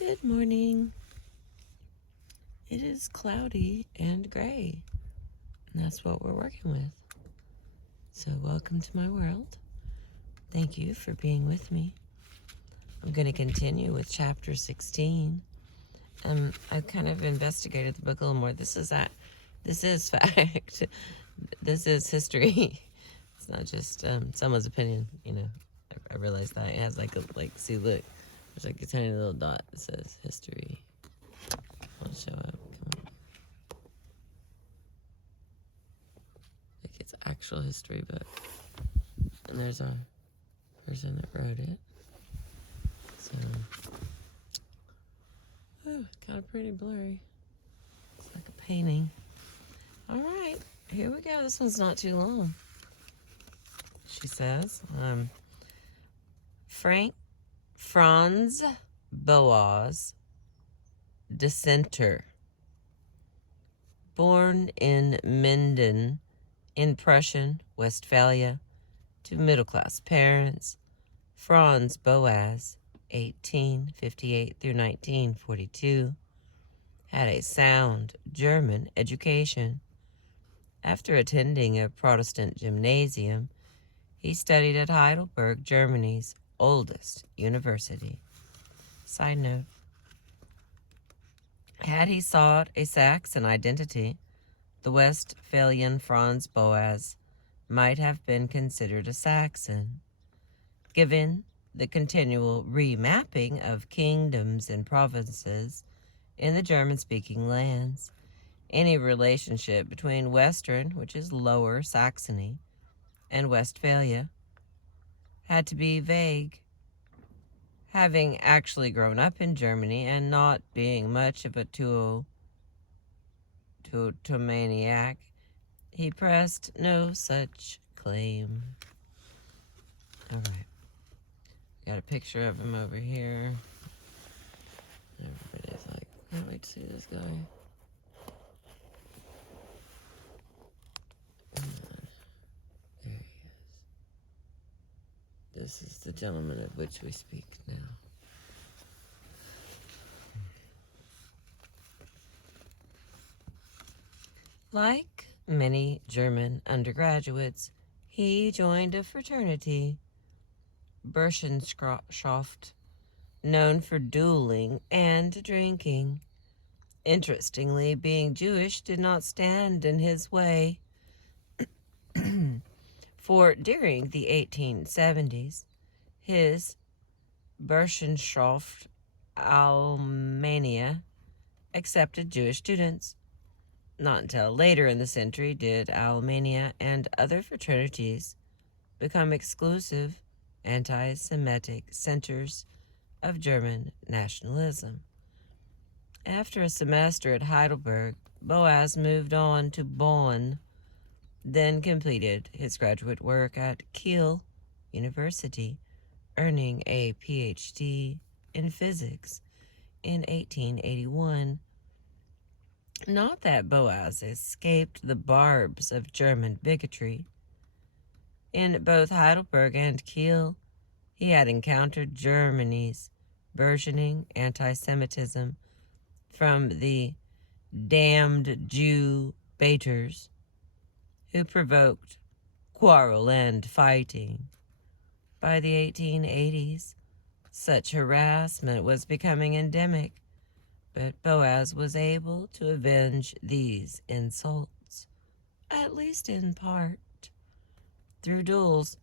Good morning. It is cloudy and gray, and that's what we're working with. So welcome to my world. Thank you for being with me. I'm going to continue with chapter 16. I've kind of investigated the book a little more. This is fact. This is history. It's not just someone's opinion, I realized that. It has see, look. There's like a tiny little dot that says history. I'll show up. Come on. Like it's actual history book. And there's a person that wrote it. So, it's kind of pretty blurry. It's like a painting. All right, here we go. This one's not too long. She says, Franz Boas, dissenter, born in Minden, in Prussian, Westphalia, to middle-class parents. Franz Boas, 1858 through 1942, had a sound German education. After attending a Protestant gymnasium, he studied at Heidelberg, Germany's oldest university. Side note, had he sought a Saxon identity, the Westphalian Franz Boas might have been considered a Saxon. Given the continual remapping of kingdoms and provinces in the German-speaking lands, any relationship between Western, which is Lower Saxony, and Westphalia had to be vague. Having actually grown up in Germany and not being much of a maniac, he pressed no such claim. All right. Got a picture of him over here. Everybody's like, can't wait to see this guy. There he is. This is the gentleman of which we speak now. Like many German undergraduates, he joined a fraternity, Burschenschaft, known for dueling and drinking. Interestingly, being Jewish did not stand in his way, for during the 1870s, his Burschenschaft Almania accepted Jewish students. Not until later in the century did Almania and other fraternities become exclusive anti-Semitic centers of German nationalism. After a semester at Heidelberg, Boas moved on to Bonn, then completed his graduate work at Kiel University, earning a PhD in physics in 1881. Not that Boas escaped the barbs of German bigotry. In both Heidelberg and Kiel, he had encountered Germany's burgeoning anti-Semitism from the damned Jew baiters who provoked quarrel and fighting. By the 1880s, such harassment was becoming endemic, but Boas was able to avenge these insults, at least in part, through duels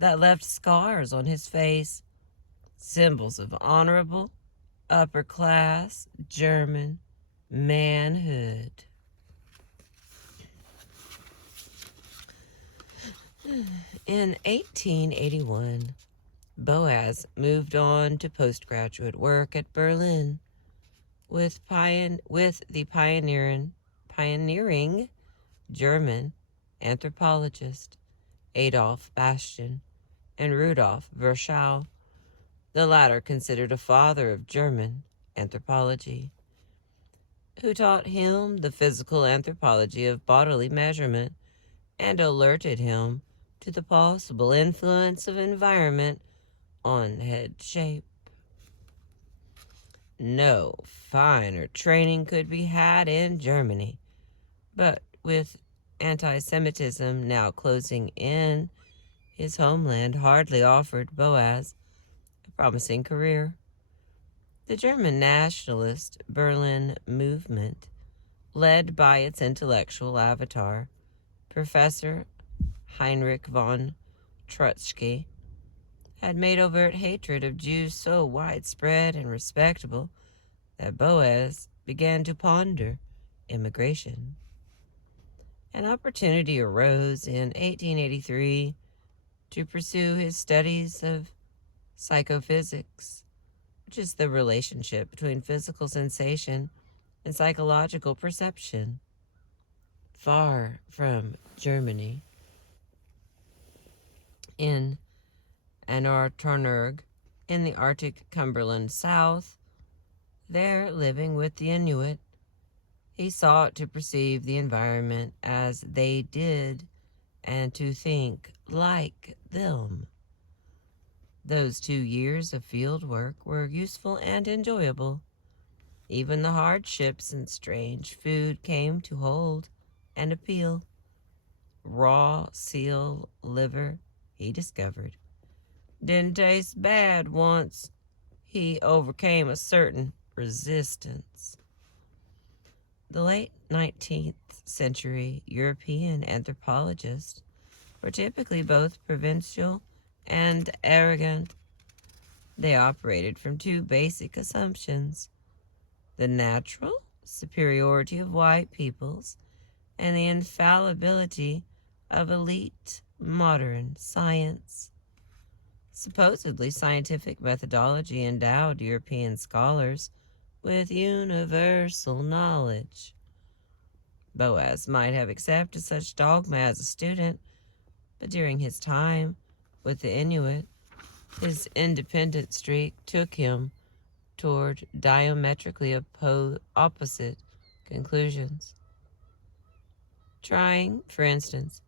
that left scars on his face, symbols of honorable, upper-class German manhood. In 1881, Boas moved on to postgraduate work at Berlin with the pioneering German anthropologist Adolf Bastian and Rudolf Virchow, the latter considered a father of German anthropology, who taught him the physical anthropology of bodily measurement and alerted him to the possible influence of environment on head shape. No finer training could be had in Germany. But with anti Semitism now closing in, his homeland hardly offered Boas a promising career. The German nationalist Berlin movement, led by its intellectual avatar, Professor Heinrich von Trotsky, had made overt hatred of Jews so widespread and respectable that Boas began to ponder immigration. An opportunity arose in 1883 to pursue his studies of psychophysics, which is the relationship between physical sensation and psychological perception. Far from Germany, in Anartornurg, in the Arctic Cumberland South, there living with the Inuit, he sought to perceive the environment as they did and to think like them. Those 2 years of field work were useful and enjoyable. Even the hardships and strange food came to hold and appeal. Raw seal liver, he discovered, didn't taste bad once he overcame a certain resistance. The late 19th century European anthropologists were typically both provincial and arrogant. They operated from 2 basic assumptions: the natural superiority of white peoples and the infallibility of elite modern science. Supposedly scientific methodology endowed European scholars with universal knowledge. Boas might have accepted such dogma as a student, but during his time with the Inuit, his independent streak took him toward diametrically opposite conclusions. Trying, for instance,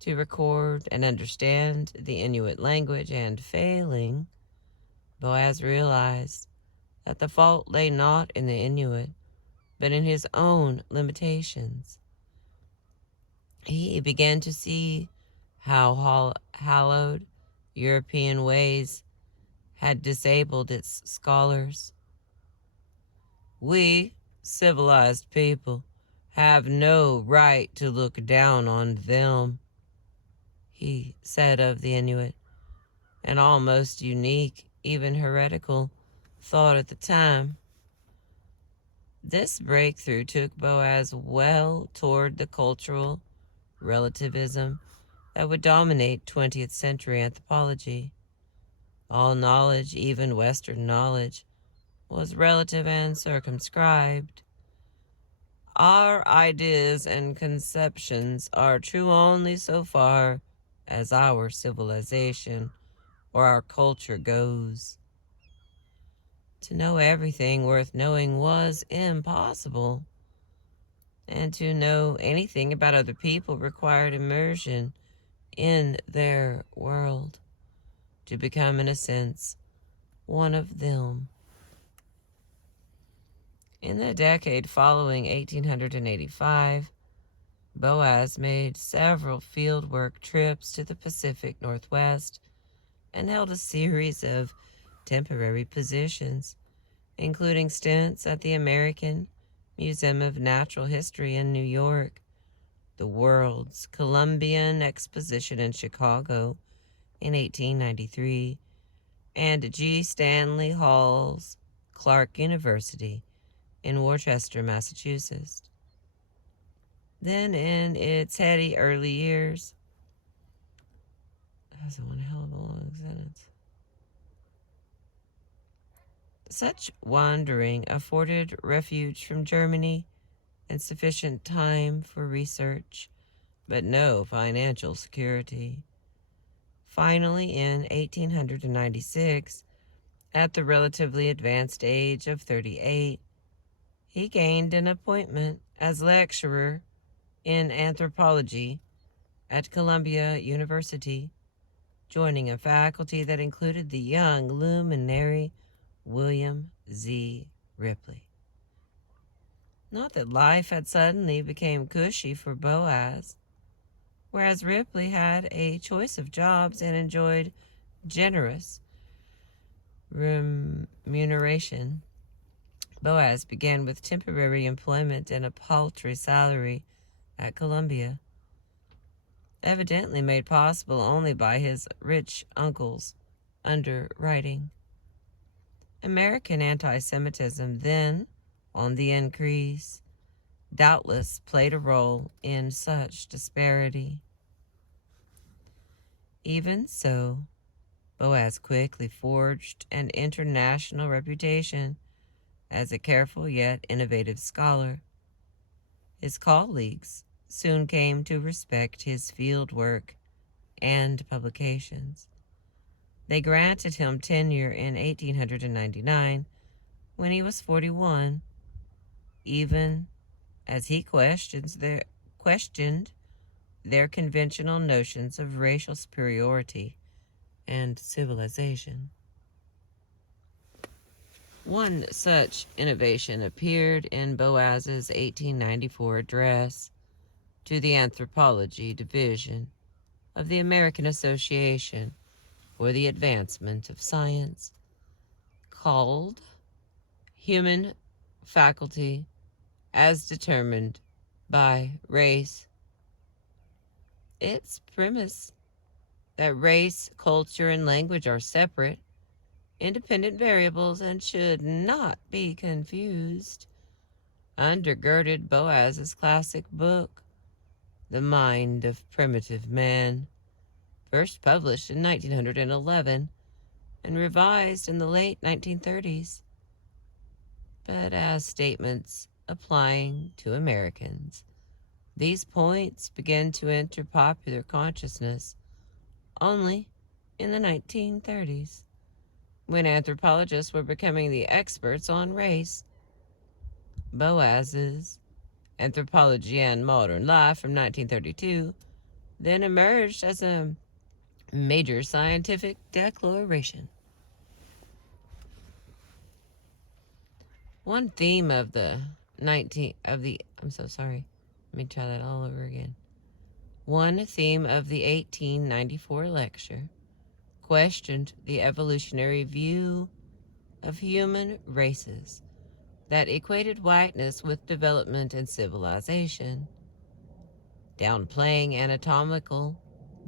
to record and understand the Inuit language and failing, Boas realized that the fault lay not in the Inuit, but in his own limitations. He began to see how hallowed European ways had disabled its scholars. We, civilized people, have no right to look down on them, he said of the Inuit, an almost unique, even heretical thought at the time. This breakthrough took Boas well toward the cultural relativism that would dominate 20th century anthropology. All knowledge, even Western knowledge, was relative and circumscribed. Our ideas and conceptions are true only so far as our civilization or our culture goes. To know everything worth knowing was impossible, and to know anything about other people required immersion in their world, to become, in a sense, one of them. In the decade following 1885, Boas made several fieldwork trips to the Pacific Northwest and held a series of temporary positions, including stints at the American Museum of Natural History in New York, the World's Columbian Exposition in Chicago in 1893, and G. Stanley Hall's Clark University in Worcester, Massachusetts. Then, in its heady early years, that was one hell of a long sentence. Such wandering afforded refuge from Germany and sufficient time for research, but no financial security. Finally, in 1896, at the relatively advanced age of 38, he gained an appointment as lecturer in anthropology at Columbia University, joining a faculty that included the young luminary William Z. Ripley. Not that life had suddenly become cushy for Boas. Whereas Ripley had a choice of jobs and enjoyed generous remuneration, Boas began with temporary employment and a paltry salary at Columbia, evidently made possible only by his rich uncle's underwriting. American anti-Semitism, then on the increase, doubtless played a role in such disparity. Even so, Boas quickly forged an international reputation as a careful yet innovative scholar. His colleagues soon came to respect his field work and publications. They granted him tenure in 1899 when he was 41, even as he questioned their conventional notions of racial superiority and civilization. One such innovation appeared in Boas's 1894 address to the Anthropology Division of the American Association for the Advancement of Science, called Human Faculty as Determined by Race. Its premise that race, culture, and language are separate, independent variables and should not be confused, undergirded Boas's classic book, The Mind of Primitive Man, first published in 1911 and revised in the late 1930s, but as statements applying to Americans. These points began to enter popular consciousness only in the 1930s, when anthropologists were becoming the experts on race. Boas's Anthropology and Modern Life from 1932 then emerged as a major scientific declaration. One theme of the One theme of the 1894 lecture questioned the evolutionary view of human races that equated whiteness with development and civilization, downplaying anatomical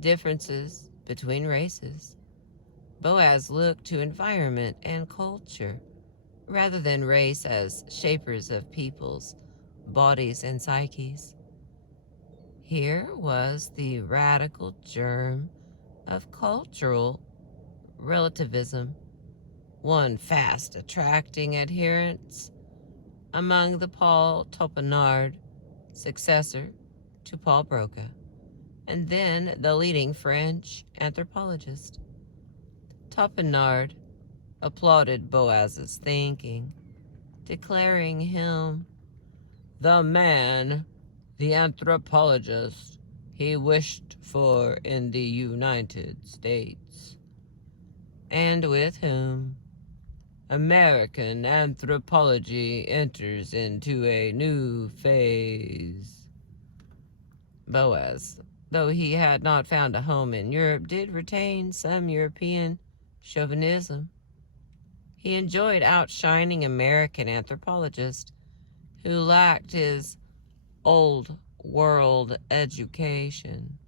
differences between races. Boas looked to environment and culture rather than race as shapers of people's bodies and psyches. Here was the radical germ of cultural relativism, one fast attracting adherents among the Paul Topinard, successor to Paul Broca, and then the leading French anthropologist. Topinard applauded Boas's thinking, declaring him the man, the anthropologist he wished for in the United States, and with whom American anthropology enters into a new phase. Boas, though he had not found a home in Europe, did retain some European chauvinism. He enjoyed outshining American anthropologists who lacked his old world education.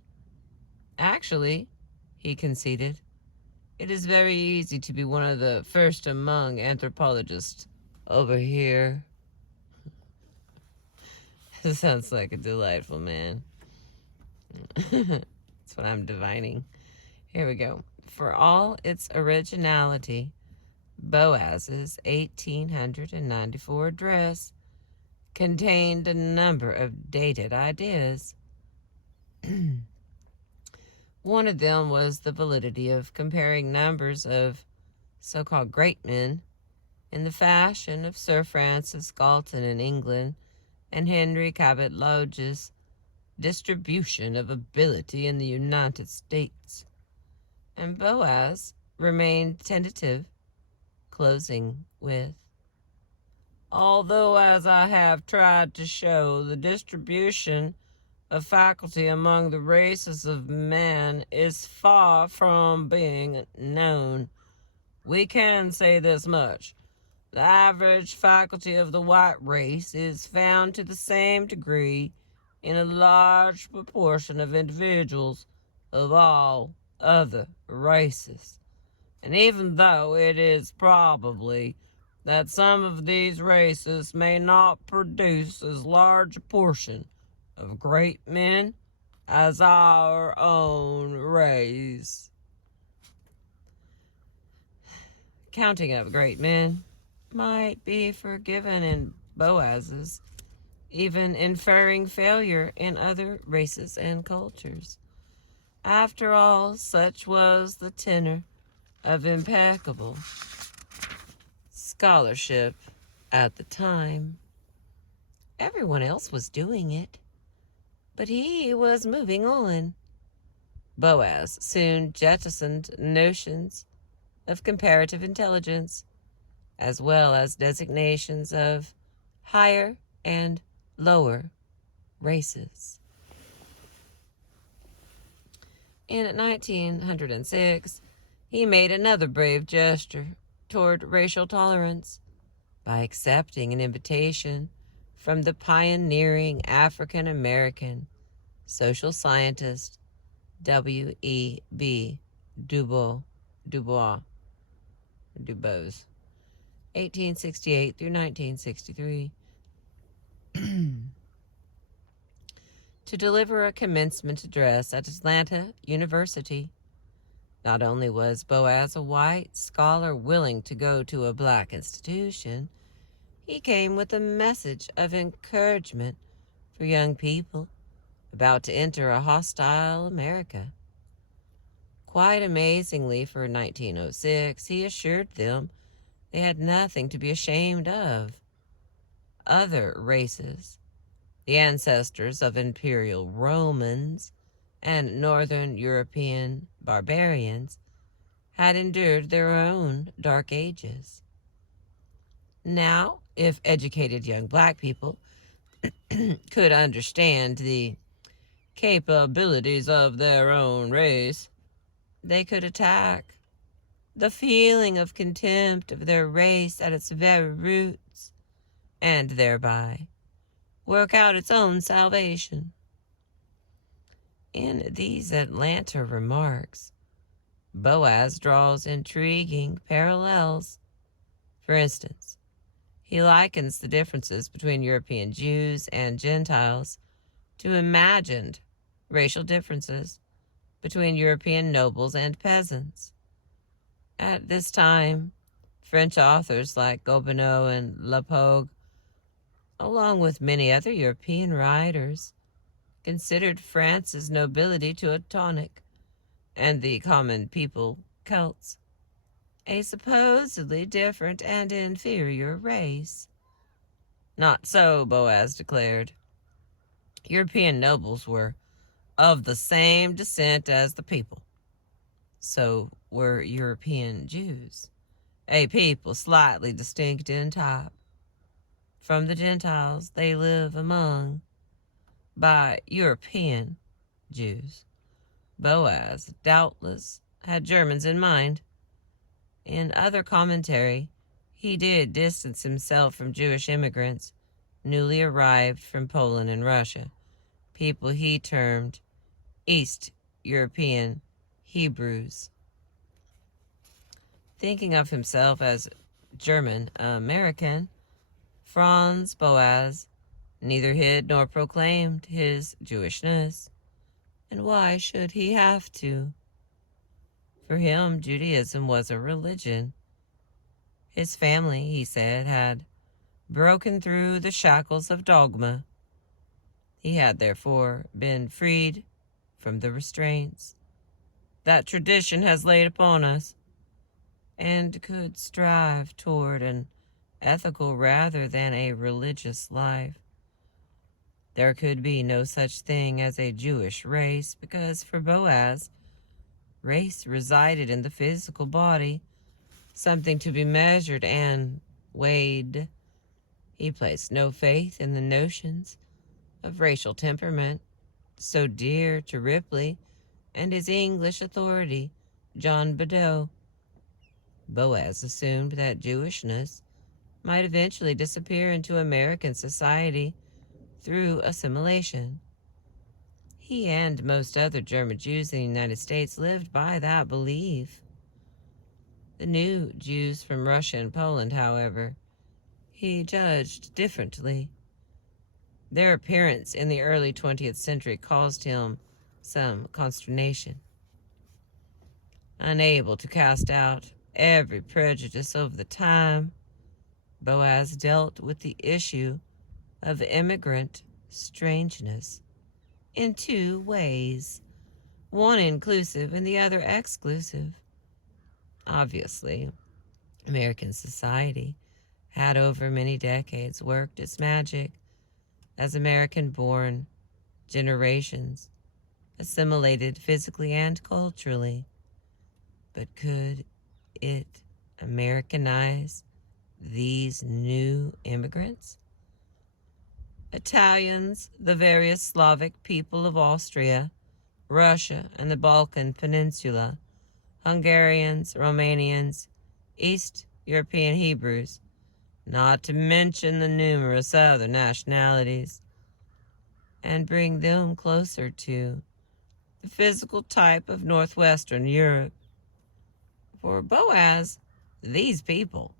Actually, he conceded, it is very easy to be one of the first among anthropologists over here. Sounds like a delightful man. That's what I'm divining. Here we go. For all its originality, Boas's 1894 address contained a number of dated ideas. One of them was the validity of comparing numbers of so-called great men in the fashion of Sir Francis Galton in England and Henry Cabot Lodge's distribution of ability in the United States. And Boas remained tentative, closing with, Although, as I have tried to show, the distribution of faculty among the races of men is far from being known, we can say this much. The average faculty of the white race is found to the same degree in a large proportion of individuals of all other races. And even though it is probably that some of these races may not produce as large a portion of great men as our own race. Counting of great men might be forgiven in Boas's, even inferring failure in other races and cultures. After all, such was the tenor of impeccable scholarship at the time. Everyone else was doing it, but he was moving on. Boas soon jettisoned notions of comparative intelligence, as well as designations of higher and lower races. In 1906, he made another brave gesture toward racial tolerance by accepting an invitation from the pioneering African American social scientist W.E.B. Du Bois, 1868 through 1963, to deliver a commencement address at Atlanta University. Not only was Boas a white scholar willing to go to a black institution, he came with a message of encouragement for young people about to enter a hostile America. Quite amazingly, for 1906, he assured them they had nothing to be ashamed of. Other races, the ancestors of imperial Romans and northern European barbarians, had endured their own dark ages. Now, if educated young black people could understand the capabilities of their own race, they could attack the feeling of contempt of their race at its very roots, and thereby work out its own salvation. In these Atlanta remarks, Boas draws intriguing parallels. For instance, he likens the differences between European Jews and Gentiles to imagined racial differences between European nobles and peasants. At this time, French authors like Gobineau and Lepogue, along with many other European writers, considered France's nobility Teutonic and the common people Celts a supposedly different and inferior race. Not so, Boas declared. European nobles were of the same descent as the people. So were European Jews, a people slightly distinct in type from the Gentiles they live among. By European Jews, Boas doubtless had Germans in mind. In other commentary, he did distance himself from Jewish immigrants newly arrived from Poland and Russia, people he termed East European Hebrews. Thinking of himself as German American, Franz Boas neither hid nor proclaimed his Jewishness. And why should he have to? For him, Judaism was a religion. His family, he said, had broken through the shackles of dogma. He had therefore been freed from the restraints that tradition has laid upon us, and could strive toward an ethical rather than a religious life. There could be no such thing as a Jewish race, because for Boas, race resided in the physical body, something to be measured and weighed. He placed no faith in the notions of racial temperament so dear to Ripley and his English authority, John Badeau. Boas assumed that Jewishness might eventually disappear into American society through assimilation. He and most other German Jews in the United States lived by that belief. The new Jews from Russia and Poland, however, he judged differently. Their appearance in the early 20th century caused him some consternation. Unable to cast out every prejudice of the time, Boas dealt with the issue of immigrant strangeness in two ways, one inclusive and the other exclusive. Obviously, American society had over many decades worked its magic as American-born generations assimilated physically and culturally. But could it Americanize these new immigrants? Italians, the various Slavic people of Austria, Russia, and the Balkan Peninsula, Hungarians, Romanians, East European Hebrews, not to mention the numerous other nationalities, and bring them closer to the physical type of Northwestern Europe. For Boas, these people,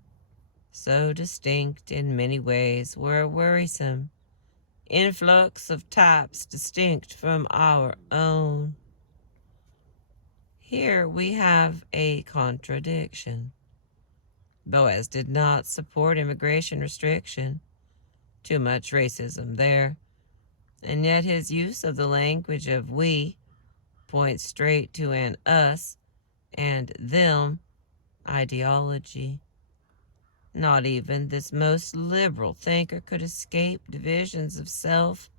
so distinct in many ways, were a worrisome influx of types distinct from our own. Here we have a contradiction. Boas did not support immigration restriction, too much racism there, and yet his use of the language of we points straight to an us and them ideology. Not even this most liberal thinker could escape divisions of self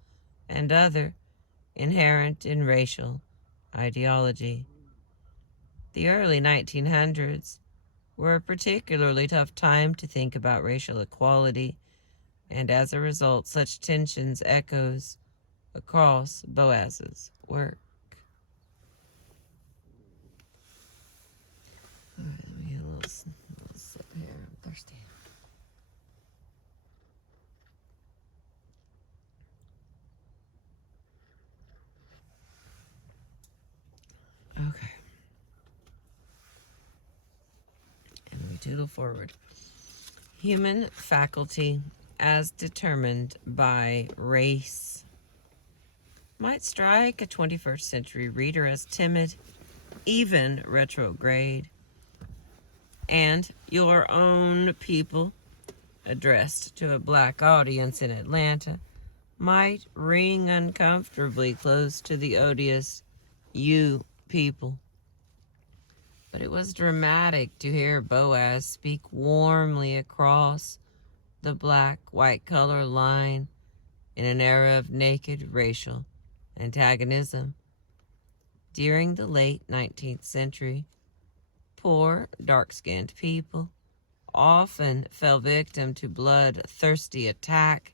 and other inherent in racial ideology. The early 1900s were a particularly tough time to think about racial equality, and as a result, such tensions echoes across Boas's work. All right, let me get a little sip here. I'm thirsty. Okay. And we doodle forward. Human faculty as determined by race might strike a 21st century reader as timid, even retrograde. And your own people, addressed to a black audience in Atlanta, might ring uncomfortably close to the odious you people. But it was dramatic to hear Boas speak warmly across the black-white color line in an era of naked racial antagonism. During the late 19th century, poor, dark-skinned people often fell victim to bloodthirsty attack,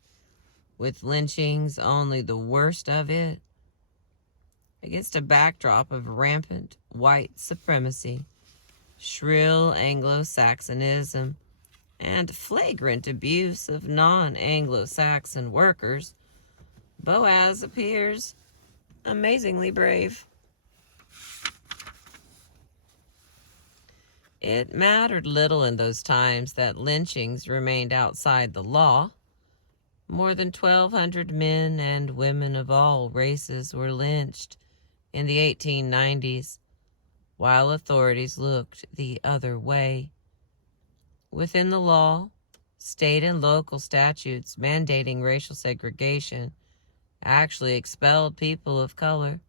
with lynchings only the worst of it. Against a backdrop of rampant white supremacy, shrill Anglo-Saxonism, and flagrant abuse of non-Anglo-Saxon workers, Boas appears amazingly brave. It mattered little in those times that lynchings remained outside the law. More than 1,200 men and women of all races were lynched in the 1890s, while authorities looked the other way. Within the law, state and local statutes mandating racial segregation actually expelled people of color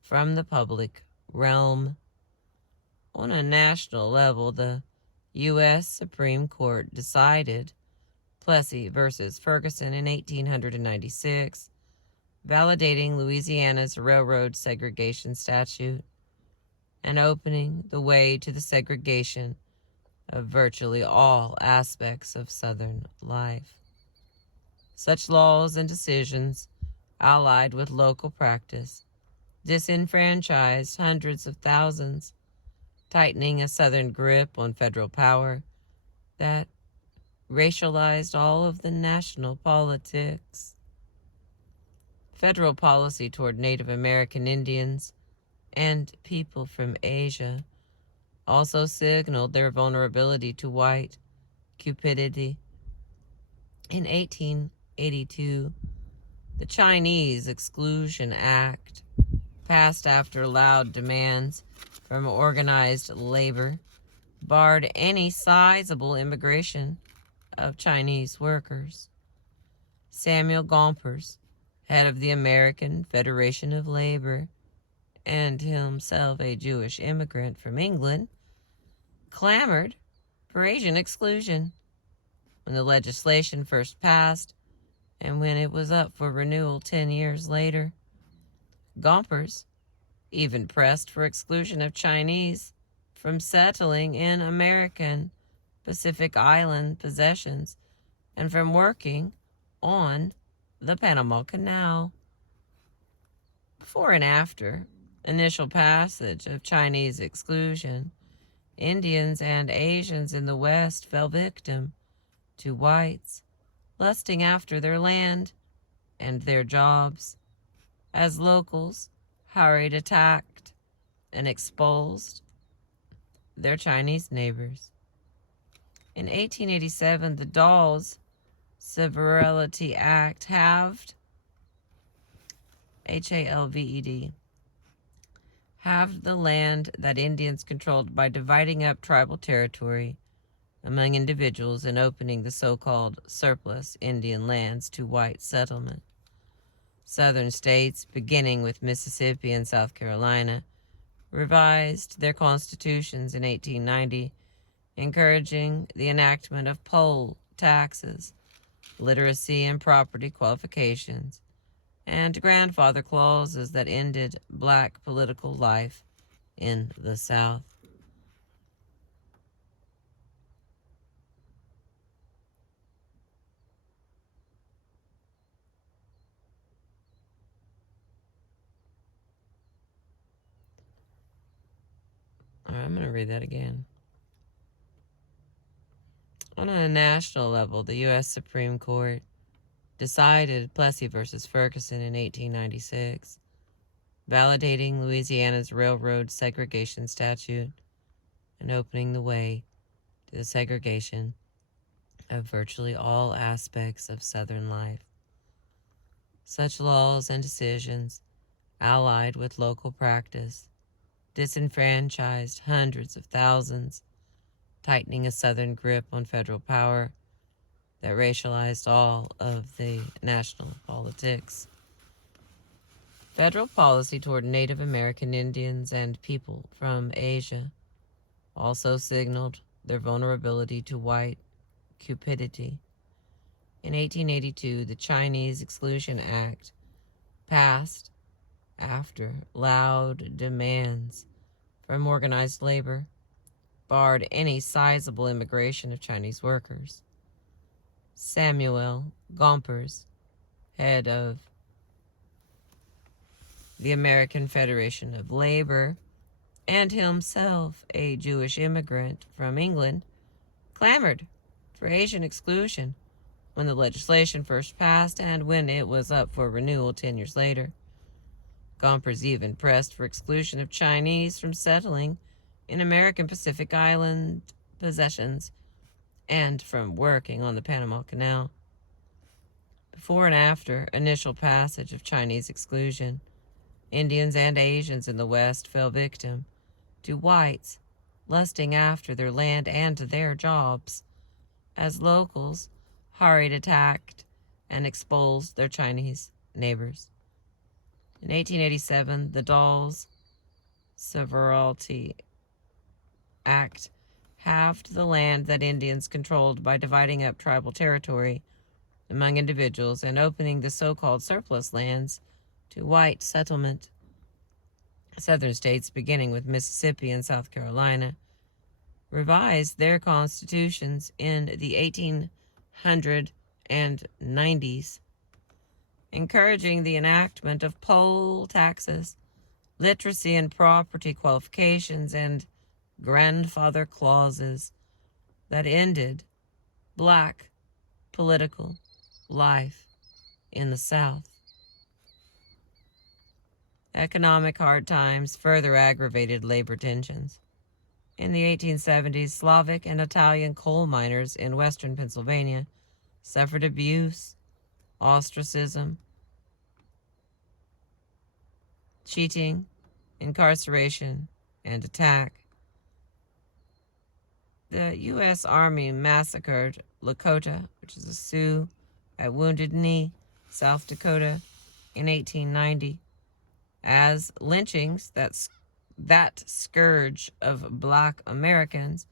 from the public realm. On a national level, the U.S. Supreme Court decided Plessy versus Ferguson in 1896, validating Louisiana's railroad segregation statute and opening the way to the segregation of virtually all aspects of Southern life. Such laws and decisions, allied with local practice, disenfranchised hundreds of thousands, tightening a Southern grip on federal power that racialized all of the national politics. Federal policy toward Native American Indians and people from Asia also signaled their vulnerability to white cupidity. In 1882, the Chinese Exclusion Act, passed after loud demands from organized labor, barred any sizable immigration of Chinese workers. Samuel Gompers, head of the American Federation of Labor, and himself a Jewish immigrant from England, clamored for Asian exclusion. When the legislation first passed, and when it was up for renewal 10 years later, Gompers even pressed for exclusion of Chinese from settling in American Pacific Island possessions and from working on the Panama Canal. Before and after initial passage of Chinese exclusion, Indians and Asians in the West fell victim to whites lusting after their land and their jobs, as locals hurried, attacked, and exposed their Chinese neighbors. In 1887, the Dawes Severalty Act halved, H-A-L-V-E-D, halved the land that Indians controlled by dividing up tribal territory among individuals and opening the so-called surplus Indian lands to white settlement. Southern states, beginning with Mississippi and South Carolina, revised their constitutions in 1890, encouraging the enactment of poll taxes, literacy and property qualifications, and grandfather clauses that ended black political life in the South. All right, I'm going to read that again. On a national level, the U.S. Supreme Court decided Plessy versus Ferguson in 1896, validating Louisiana's railroad segregation statute and opening the way to the segregation of virtually all aspects of Southern life. Such laws and decisions, allied with local practice, disenfranchised hundreds of thousands, tightening a Southern grip on federal power that racialized all of the national politics. Federal policy toward Native American Indians and people from Asia also signaled their vulnerability to white cupidity. In 1882, the Chinese Exclusion Act, passed after loud demands from organized labor, barred any sizable immigration of Chinese workers. Samuel Gompers, head of the American Federation of Labor, and himself a Jewish immigrant from England, clamored for Asian exclusion when the legislation first passed and when it was up for renewal 10 years later. Gompers even pressed for exclusion of Chinese from settling in American Pacific Island possessions and from working on the Panama Canal. Before and after initial passage of Chinese exclusion, Indians and Asians in the West fell victim to whites lusting after their land and their jobs, as locals hurried, attacked, and exposed their Chinese neighbors. In 1887, the Dawes Severalty Act halved the land that Indians controlled by dividing up tribal territory among individuals and opening the so-called surplus lands to white settlement. Southern states, beginning with Mississippi and South Carolina, revised their constitutions in the 1890 and 90s, encouraging the enactment of poll taxes, literacy and property qualifications, and grandfather clauses that ended black political life in the South. Economic hard times further aggravated labor tensions. In the 1870s, Slavic and Italian coal miners in western Pennsylvania suffered abuse, ostracism, cheating, incarceration, and attack. The U.S. Army massacred Lakota, which is a Sioux, at Wounded Knee, South Dakota, in 1890. As lynchings, that scourge of black Americans,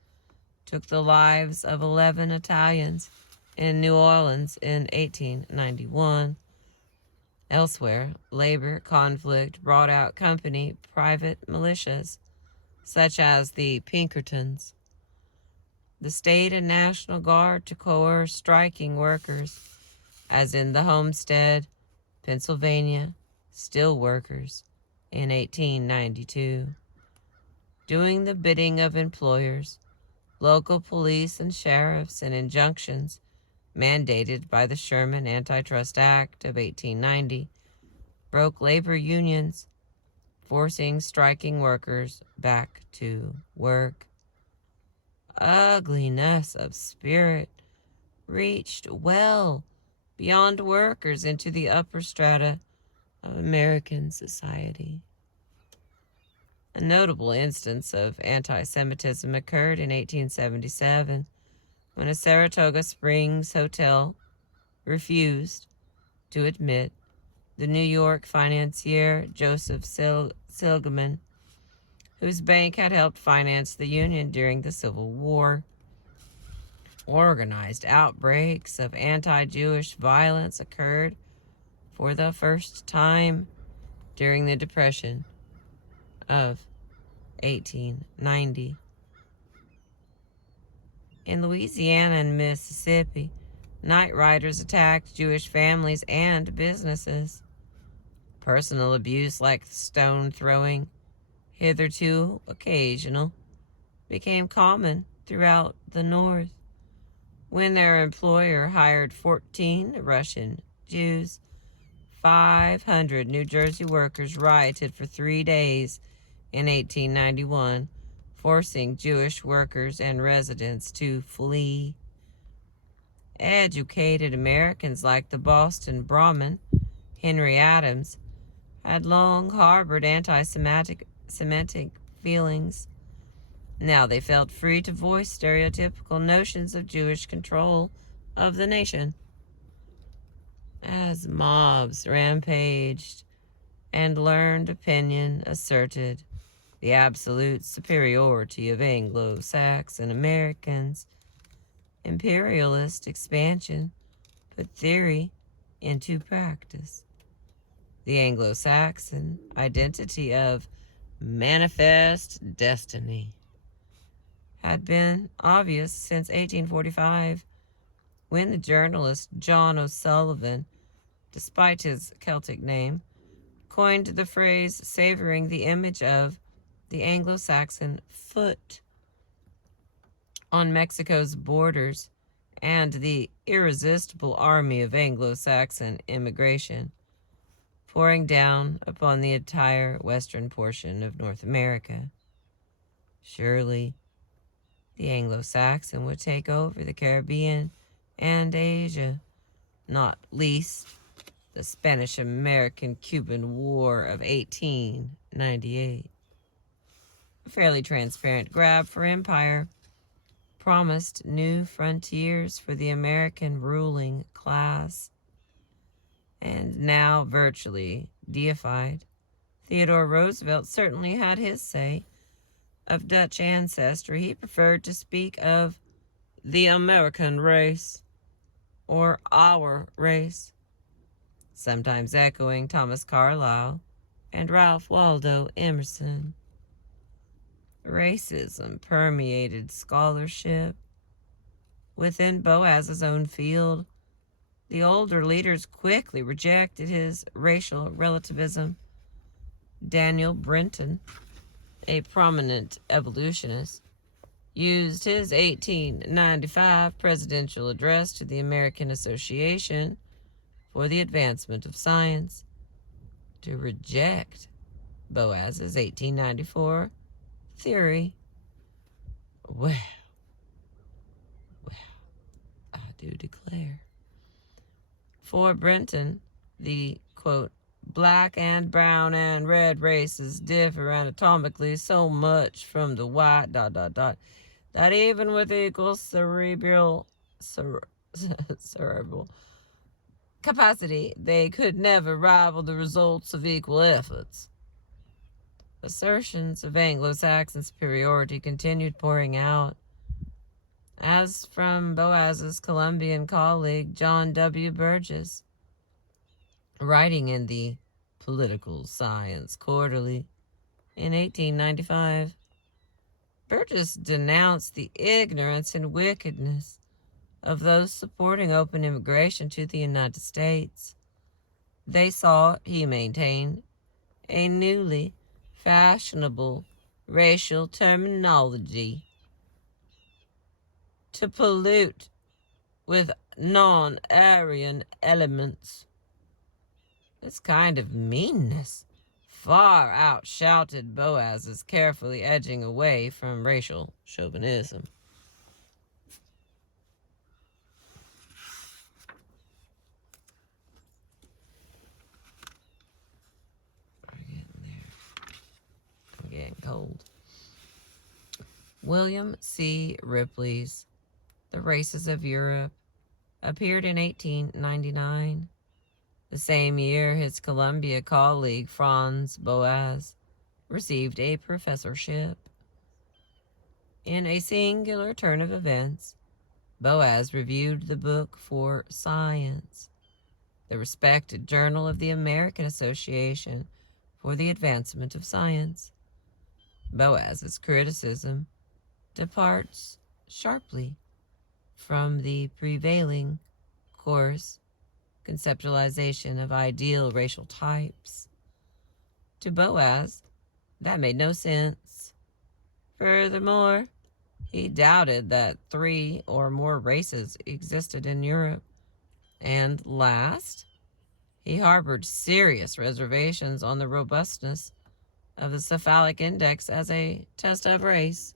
took the lives of 11 Italians in New Orleans in 1891. Elsewhere, labor conflict brought out company private militias, such as the Pinkertons, the state and National Guard to coerce striking workers, as in the Homestead, Pennsylvania, steel workers in 1892. Doing the bidding of employers, local police and sheriffs, and injunctions mandated by the Sherman Antitrust Act of 1890 broke labor unions, forcing striking workers back to work. Ugliness of spirit reached well beyond workers into the upper strata of American society. A notable instance of anti-Semitism occurred in 1877 when a Saratoga Springs hotel refused to admit the New York financier Joseph Silverman, whose bank had helped finance the Union during the Civil War. Organized outbreaks of anti-Jewish violence occurred for the first time during the Depression of 1890. In Louisiana and Mississippi, night riders attacked Jewish families and businesses. Personal abuse like stone throwing, hitherto occasional, became common throughout the North. When their employer hired 14 Russian Jews, 500 New Jersey workers rioted for 3 days in 1891, forcing Jewish workers and residents to flee. Educated Americans like the Boston Brahmin, Henry Adams, had long harbored anti-Semitic feelings. Now they felt free to voice stereotypical notions of Jewish control of the nation. As mobs rampaged and learned opinion asserted the absolute superiority of Anglo-Saxon Americans, imperialist expansion put theory into practice. The Anglo-Saxon identity of manifest destiny had been obvious since 1845, when the journalist John O'Sullivan, despite his Celtic name, coined the phrase savoring the image of the Anglo-Saxon foot on Mexico's borders and the irresistible army of Anglo-Saxon immigration pouring down upon the entire western portion of North America. Surely, the Anglo-Saxon would take over the Caribbean and Asia, not least the Spanish-American-Cuban War of 1898. A fairly transparent grab for empire promised new frontiers for the American ruling class. And now virtually deified, Theodore Roosevelt certainly had his say. Of Dutch ancestry, he preferred to speak of the American race, or our race, sometimes echoing Thomas Carlyle and Ralph Waldo Emerson. Racism permeated scholarship. Within Boas's own field, The older leaders quickly rejected his racial relativism. Daniel Brinton, a prominent evolutionist, used his 1895 presidential address to the American Association for the Advancement of Science to reject Boas's 1894 theory. Well, I do declare. For Brinton, the, quote, black and brown and red races differ anatomically so much from the white, that even with equal cerebral capacity, they could never rival the results of equal efforts. Assertions of Anglo-Saxon superiority continued pouring out, as from Boas's Columbian colleague John W. Burgess. Writing in the Political Science Quarterly in 1895, Burgess denounced the ignorance and wickedness of those supporting open immigration to the United States. They saw, he maintained, a newly fashionable racial terminology to pollute with non-Aryan elements. This kind of meanness far outshouted Boas's carefully edging away from racial chauvinism. I'm getting cold. William C. Ripley's The Races of Europe appeared in 1899. The same year, his Columbia colleague Franz Boas received a professorship. In a singular turn of events, Boas reviewed the book for Science, the respected journal of the American Association for the Advancement of Science. Boas's criticism departs sharply from the prevailing coarse conceptualization of ideal racial types. To Boas, that made no sense. Furthermore, he doubted that 3 or more races existed in Europe. And last, he harbored serious reservations on the robustness of the cephalic index as a test of race.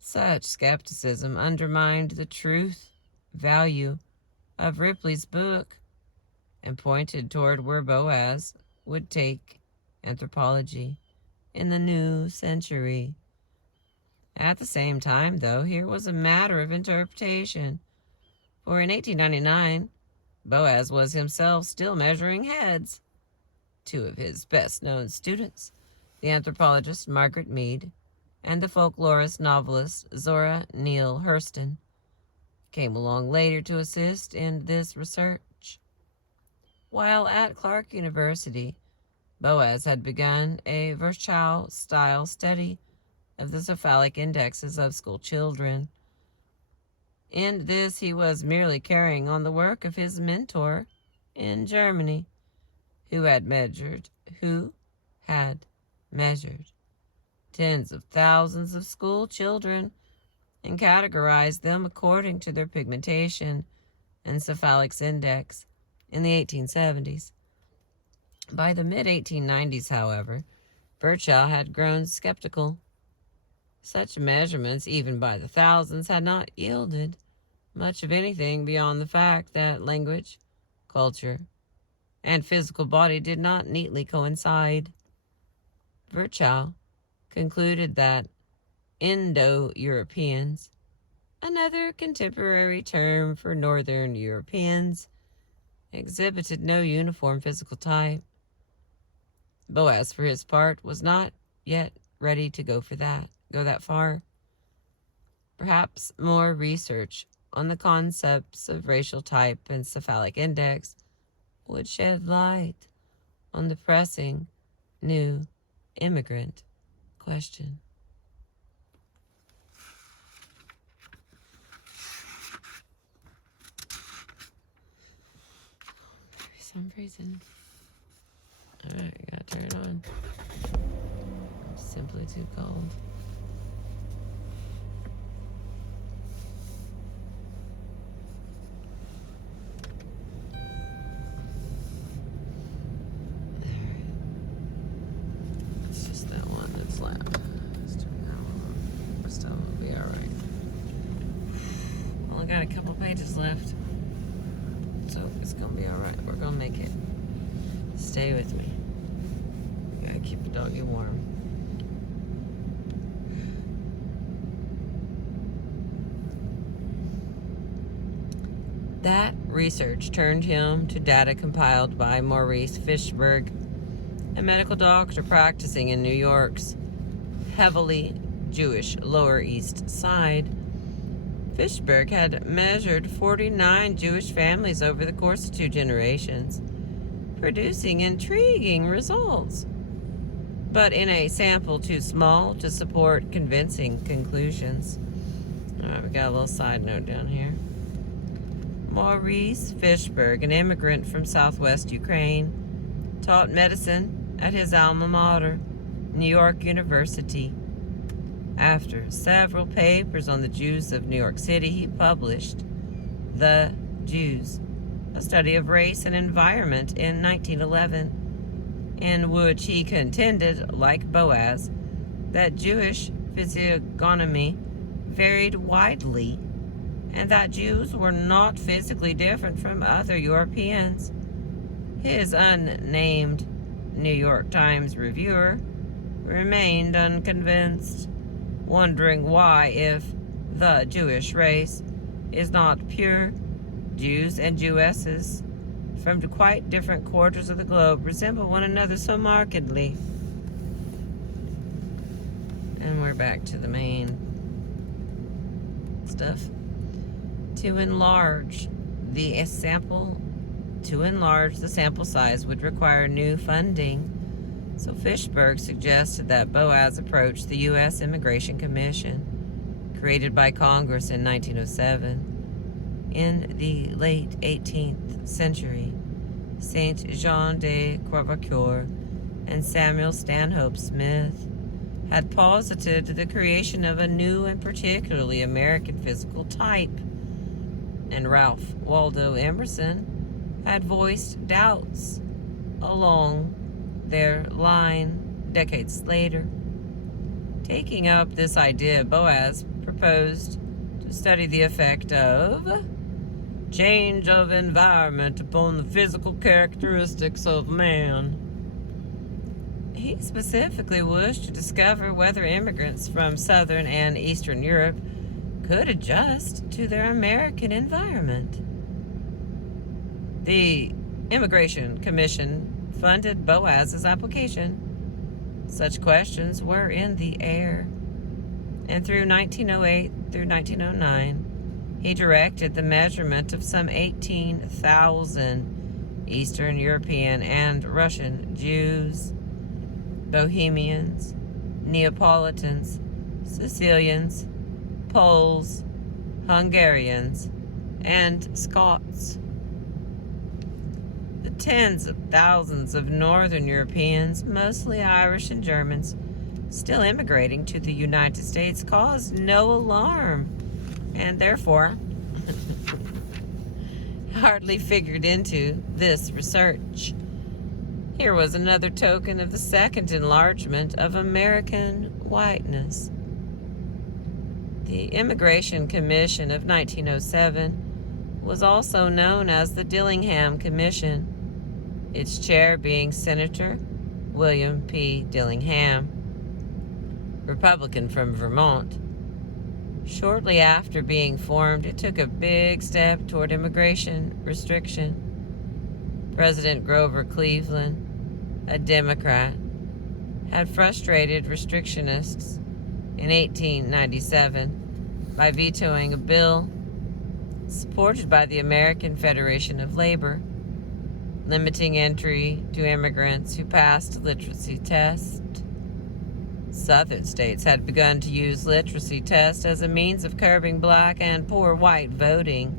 Such skepticism undermined the truth value of Ripley's book and pointed toward where Boas would take anthropology in the new century. At the same time, though, here was a matter of interpretation, for in 1899, Boas was himself still measuring heads. 2 of his best-known students, the anthropologist Margaret Mead and the folklorist novelist Zora Neale Hurston, came along later to assist in this research. While at Clark University, Boas had begun a Virchow-style study of the cephalic indexes of school children. In this, he was merely carrying on the work of his mentor in Germany, who had measured tens of thousands of school children and categorized them according to their pigmentation and cephalic index in the 1870s. By the mid-1890s, however, Virchow had grown skeptical. Such measurements, even by the thousands, had not yielded much of anything beyond the fact that language, culture, and physical body did not neatly coincide. Virchow concluded that Indo-Europeans, another contemporary term for Northern Europeans, exhibited no uniform physical type. Boas, for his part, was not yet ready to go that far. Perhaps more research on the concepts of racial type and cephalic index would shed light on the pressing new immigrant question. I'm freezing. Alright, I gotta turn it on. It's simply too cold. It's just that one that's loud. Let's turn that one on. This time will be alright. Only got a couple pages left. So it's gonna be alright. We're gonna make it. Stay with me. Gotta keep the doggy warm. That research turned him to data compiled by Maurice Fishberg, a medical doctor practicing in New York's heavily Jewish Lower East Side. Fishberg had measured 49 Jewish families over the course of 2 generations, producing intriguing results, but in a sample too small to support convincing conclusions. All right, we got a little side note down here. Maurice Fishberg, an immigrant from southwest Ukraine, taught medicine at his alma mater, New York University. After several papers on the Jews of New York City, he published The Jews, a study of race and environment in 1911, in which he contended, like Boas, that Jewish physiognomy varied widely and that Jews were not physically different from other Europeans. His unnamed New York Times reviewer remained unconvinced, wondering why, if the Jewish race is not pure, Jews and Jewesses from quite different quarters of the globe resemble one another so markedly. And we're back to the main stuff. To enlarge the sample size would require new funding. So Fishberg suggested that Boas approach the U.S. Immigration Commission, created by Congress in 1907. In the late 18th century, Saint Jean de Quebecoeur and Samuel Stanhope Smith had posited the creation of a new and particularly American physical type, and Ralph Waldo Emerson had voiced doubts along their line decades later. Taking up this idea, Boas proposed to study the effect of change of environment upon the physical characteristics of man. He specifically wished to discover whether immigrants from Southern and Eastern Europe could adjust to their American environment. The Immigration Commission funded Boas's application. Such questions were in the air, and through 1908 through 1909, he directed the measurement of some 18,000 Eastern European and Russian Jews, Bohemians, Neapolitans, Sicilians, Poles, Hungarians, and Scots. The tens of thousands of Northern Europeans, mostly Irish and Germans, still immigrating to the United States caused no alarm, and therefore hardly figured into this research. Here was another token of the second enlargement of American whiteness. The Immigration Commission of 1907 was also known as the Dillingham Commission, its chair being Senator William P. Dillingham, Republican from Vermont. Shortly after being formed, it took a big step toward immigration restriction. President Grover Cleveland, a Democrat, had frustrated restrictionists in 1897 by vetoing a bill supported by the American Federation of Labor, limiting entry to immigrants who passed literacy tests. Southern states had begun to use literacy tests as a means of curbing black and poor white voting.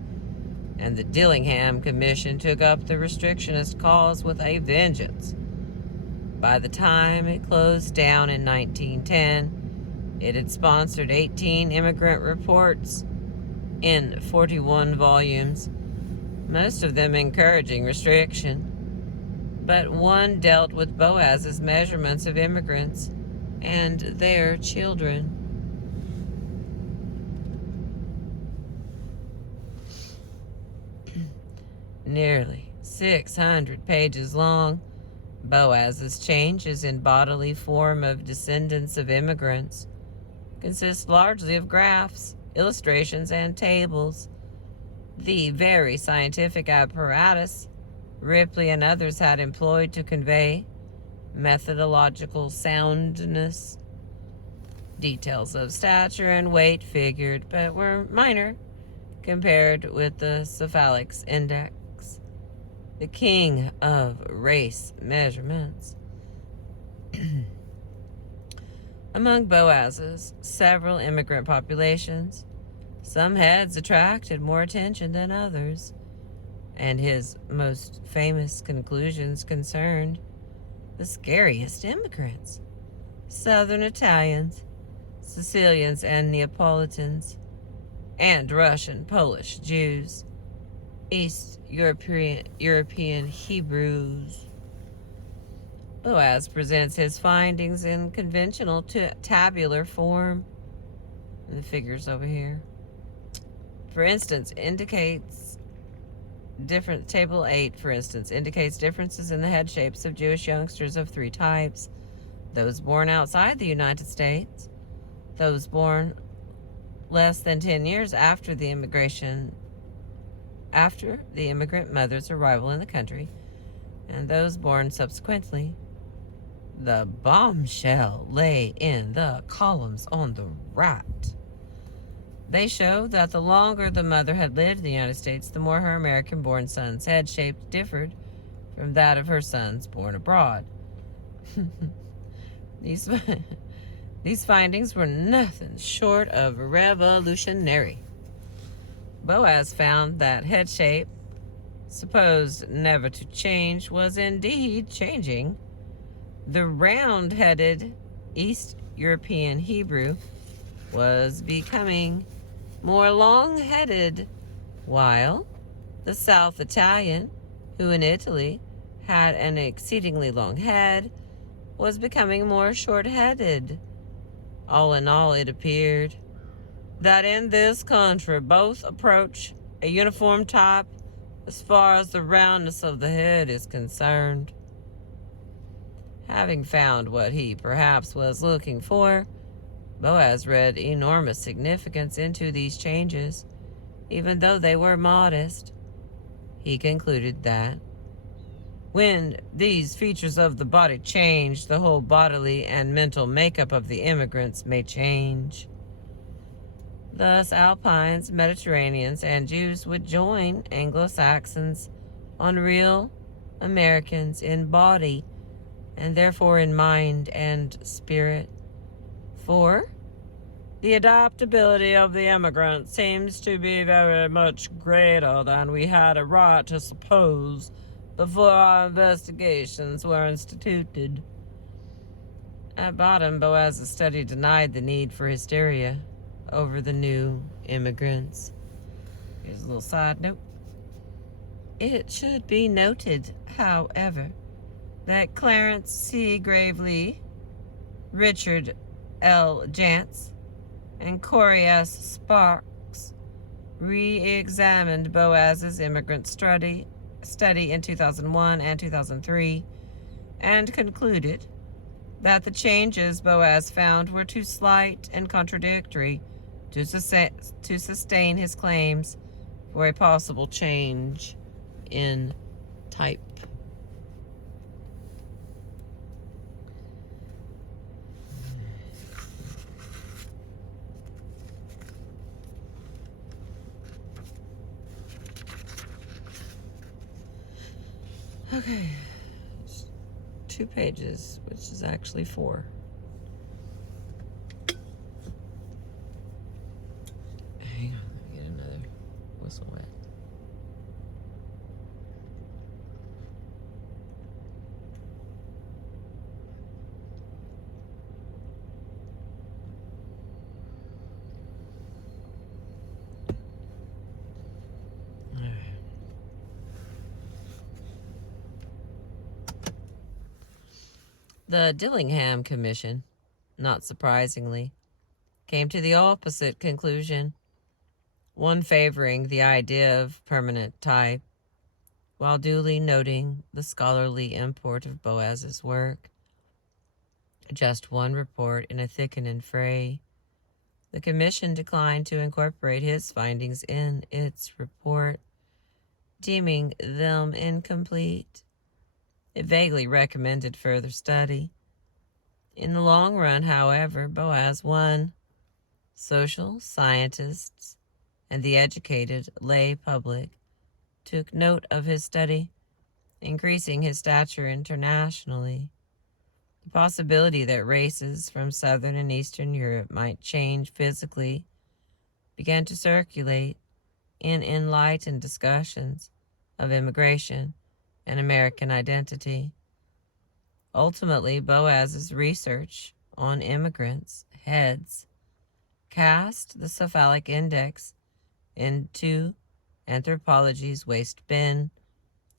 and the Dillingham Commission took up the restrictionist cause with a vengeance. By the time it closed down in 1910, it had sponsored 18 immigrant reports in 41 volumes, most of them encouraging restriction. But one dealt with Boas's measurements of immigrants and their children. Nearly 600 pages long, Boas's changes in bodily form of descendants of immigrants consist largely of graphs, illustrations, and tables. The very scientific apparatus Ripley and others had employed to convey methodological soundness. Details of stature and weight figured, but were minor compared with the Cephalics Index, the king of race measurements. Among Boas's several immigrant populations, some heads attracted more attention than others, and his most famous conclusions concerned the scariest immigrants: Southern Italians, Sicilians and Neapolitans, and Russian Polish Jews, East European Hebrews. Boas presents his findings in conventional tabular form. The figures over here, for instance, Table 8, for instance, indicates differences in the head shapes of Jewish youngsters of 3 types: those born outside the United States, those born less than 10 years after the immigrant mother's arrival in the country, and those born subsequently. The bombshell lay in the columns on the right. They show that the longer the mother had lived in the United States, the more her American-born son's head shape differed from that of her sons born abroad. These findings were nothing short of revolutionary. Boas found that head shape, supposed never to change, was indeed changing. The round-headed East European Hebrew was becoming more long-headed, while the South Italian, who in Italy had an exceedingly long head, was becoming more short-headed. All in all, it appeared that in this country both approach a uniform type as far as the roundness of the head is concerned. Having found what he perhaps was looking for, Boas read enormous significance into these changes, even though they were modest. He concluded that when these features of the body change, the whole bodily and mental makeup of the immigrants may change. Thus, Alpines, Mediterraneans, and Jews would join Anglo-Saxons on real Americans in body, and therefore in mind and spirit. For the adaptability of the immigrant seems to be very much greater than we had a right to suppose before our investigations were instituted. At bottom, Boas's study denied the need for hysteria over the new immigrants. Here's a little side note. It should be noted, however, that Clarence C. Gravely, Richard L. Jantz, and Corey S. Sparks re-examined Boas's immigrant study in 2001 and 2003 and concluded that the changes Boas found were too slight and contradictory to sustain his claims for a possible change in type. Okay, it's 2 pages, which is actually 4. Hang on, let me get another whistle wet. The Dillingham Commission, not surprisingly, came to the opposite conclusion, one favoring the idea of permanent type, while duly noting the scholarly import of Boas's work. Just one report in a thickening fray. The commission declined to incorporate his findings in its report, deeming them incomplete. It vaguely recommended further study. In the long run, however, Boas won. Social scientists and the educated lay public took note of his study, increasing his stature internationally. The possibility that races from Southern and Eastern Europe might change physically began to circulate in enlightened discussions of immigration and American identity. Ultimately, Boas's research on immigrants' heads cast the cephalic index into anthropology's waste bin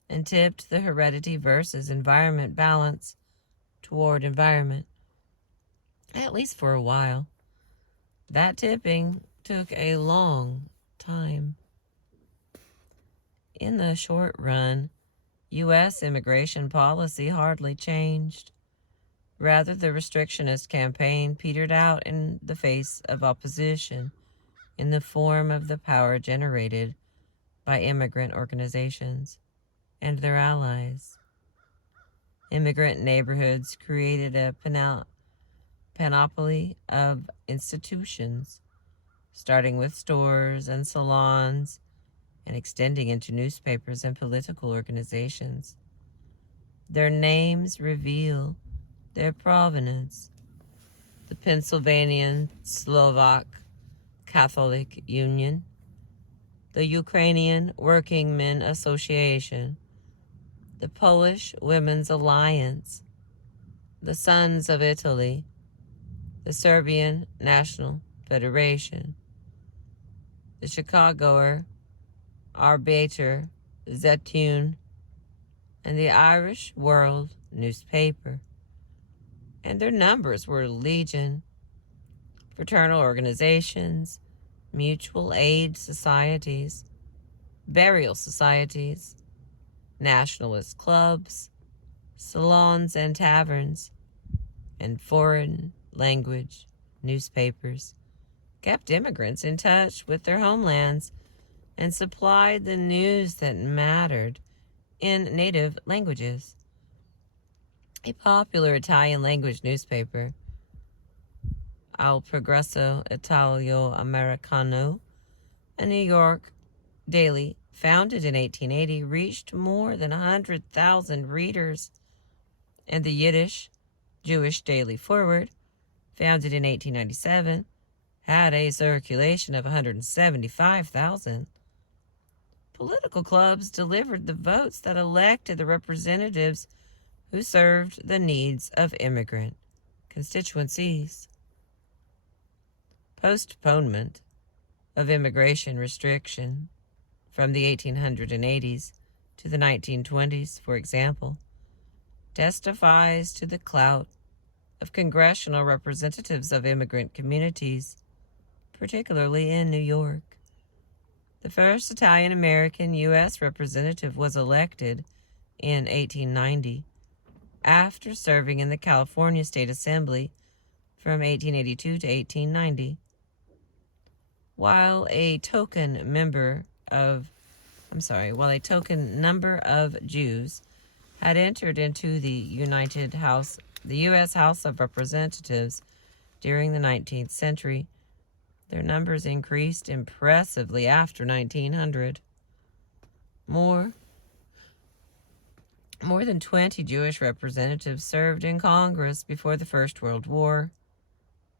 and tipped the heredity versus environment balance toward environment, at least for a while. That tipping took a long time. In the short run, U.S. immigration policy hardly changed. Rather, the restrictionist campaign petered out in the face of opposition in the form of the power generated by immigrant organizations and their allies. Immigrant neighborhoods created a panoply of institutions, starting with stores and salons and extending into newspapers and political organizations. Their names reveal their provenance. The Pennsylvanian Slovak Catholic Union, the Ukrainian Working Men Association, the Polish Women's Alliance, the Sons of Italy, the Serbian National Federation, the Chicagoer Arbeiter Zetun, and the Irish World newspaper. And their numbers were legion. Fraternal organizations, mutual aid societies, burial societies, nationalist clubs, salons and taverns, and foreign language newspapers kept immigrants in touch with their homelands and supplied the news that mattered in native languages. A popular Italian language newspaper, Il Progresso Italio Americano, a New York daily founded in 1880, reached more than 100,000 readers, and the Yiddish Jewish Daily Forward, founded in 1897, had a circulation of 175,000. Political clubs delivered the votes that elected the representatives who served the needs of immigrant constituencies. Postponement of immigration restriction from the 1880s to the 1920s, for example, testifies to the clout of congressional representatives of immigrant communities, particularly in New York. The first Italian-American U.S. representative was elected in 1890, after serving in the California State Assembly from 1882 to 1890. While a token number of Jews had entered into the U.S. House of Representatives during the 19th century, their numbers increased impressively after 1900. More than 20 Jewish representatives served in Congress before the First World War,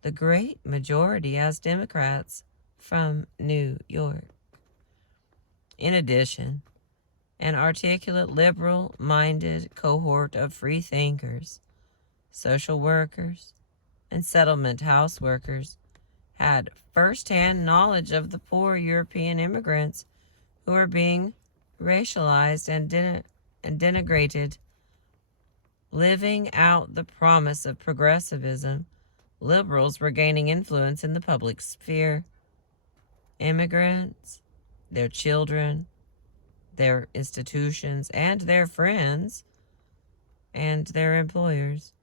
the great majority as Democrats from New York. In addition, an articulate, liberal-minded cohort of free thinkers, social workers, and settlement house workers had first-hand knowledge of the poor European immigrants who were being racialized and denigrated Living out the promise of progressivism, liberals were gaining influence in the public sphere. Immigrants, their children, their institutions, and their friends, and their employers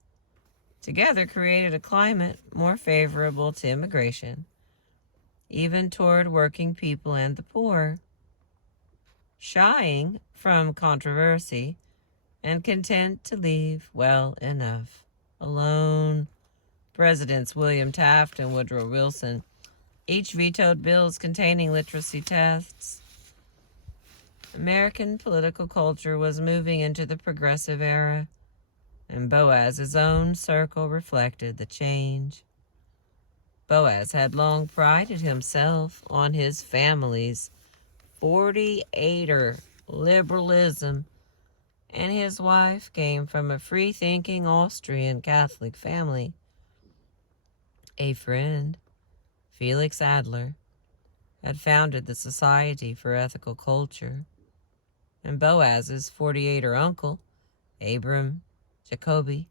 together created a climate more favorable to immigration, even toward working people and the poor. Shying from controversy and content to leave well enough alone, Presidents William Taft and Woodrow Wilson each vetoed bills containing literacy tests. American political culture was moving into the progressive era, and Boas's own circle reflected the change. Boas had long prided himself on his family's 48er liberalism, and his wife came from a free-thinking Austrian Catholic family. A friend, Felix Adler, had founded the Society for Ethical Culture, and Boas's 48er uncle, Abram Jacobi,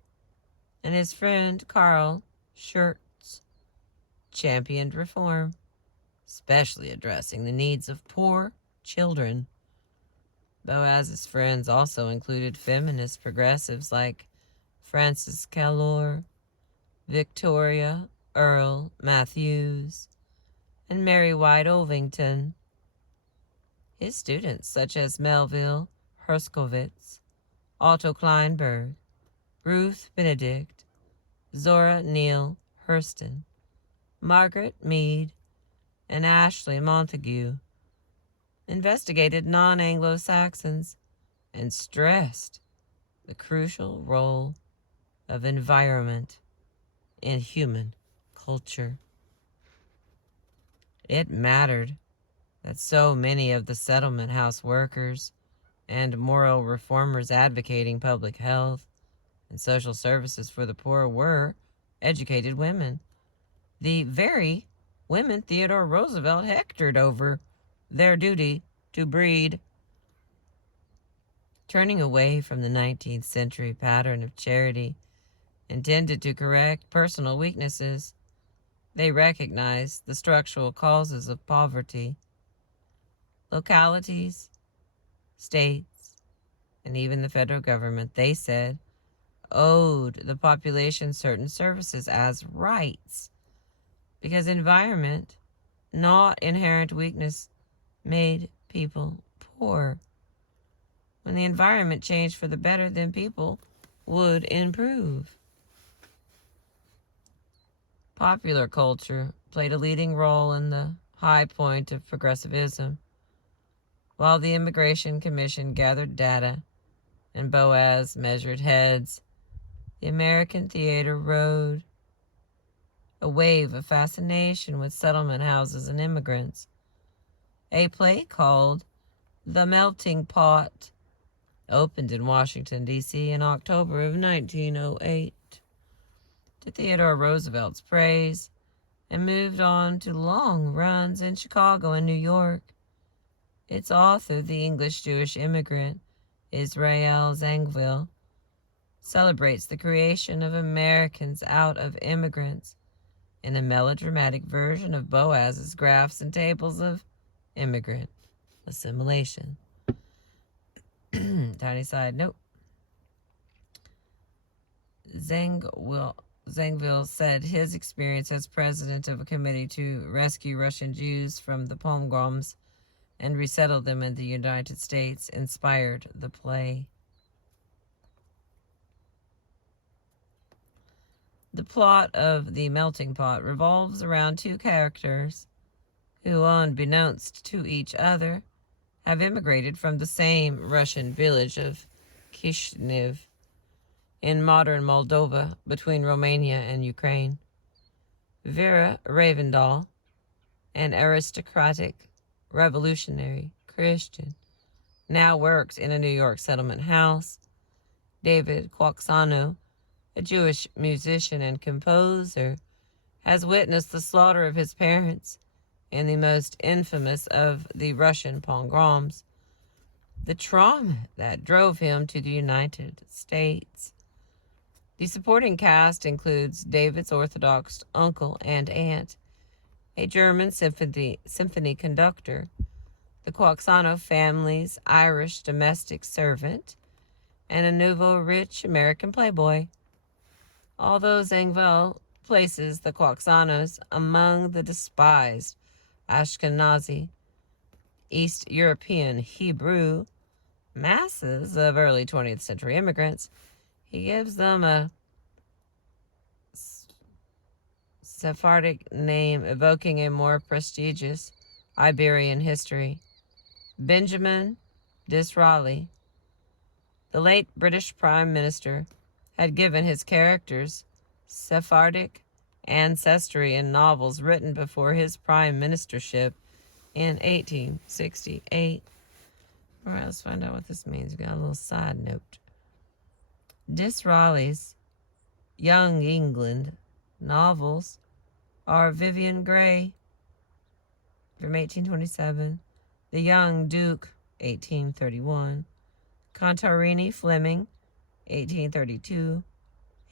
and his friend Karl Schurz championed reform, especially addressing the needs of poor children. Boas's friends also included feminist progressives like Frances Kellor, Victoria Earle Matthews, and Mary White Ovington. His students, such as Melville Herskovitz, Otto Kleinberg, Ruth Benedict, Zora Neale Hurston, Margaret Mead, and Ashley Montague, investigated non-Anglo-Saxons and stressed the crucial role of environment in human culture. It mattered that so many of the settlement house workers and moral reformers advocating public health and social services for the poor were educated women, the very women Theodore Roosevelt hectored over their duty to breed. Turning away from the 19th century pattern of charity intended to correct personal weaknesses, they recognized the structural causes of poverty. Localities, states, and even the federal government, they said, owed the population certain services as rights, because environment, not inherent weakness, made people poor. When the environment changed for the better, then people would improve. Popular culture played a leading role in the high point of progressivism. While the Immigration Commission gathered data and Boas measured heads, the American theater rode a wave of fascination with settlement houses and immigrants. A play called The Melting Pot opened in Washington, D.C. in October of 1908 to Theodore Roosevelt's praise, and moved on to long runs in Chicago and New York. Its author, the English-Jewish immigrant Israel Zangwill, celebrates the creation of Americans out of immigrants in a melodramatic version of Boas's graphs and tables of immigrant assimilation. Tiny side note. Zangwill said his experience as president of a committee to rescue Russian Jews from the pogroms and resettle them in the United States inspired the play. The plot of The Melting Pot revolves around two characters who, unbeknownst to each other, have immigrated from the same Russian village of Kishinev in modern Moldova between Romania and Ukraine. Vera Ravendal, an aristocratic revolutionary Christian, now works in a New York settlement house. David Quaxano, a Jewish musician and composer, has witnessed the slaughter of his parents in the most infamous of the Russian pogroms. The trauma that drove him to the United States The supporting cast includes David's Orthodox uncle and aunt, a German symphony conductor, the Quaxano family's Irish domestic servant, and a nouveau rich American playboy. Although Zangwill places the Quaxanos among the despised Ashkenazi, East European Hebrew masses of early 20th century immigrants, he gives them a Sephardic name evoking a more prestigious Iberian history. Benjamin Disraeli, the late British Prime Minister, had given his characters Sephardic ancestry in novels written before his prime ministership in 1868. All right, let's find out what this means. We got a little side note. Disraeli's Young England novels are Vivian Grey from 1827, The Young Duke, 1831, Contarini Fleming, 1832,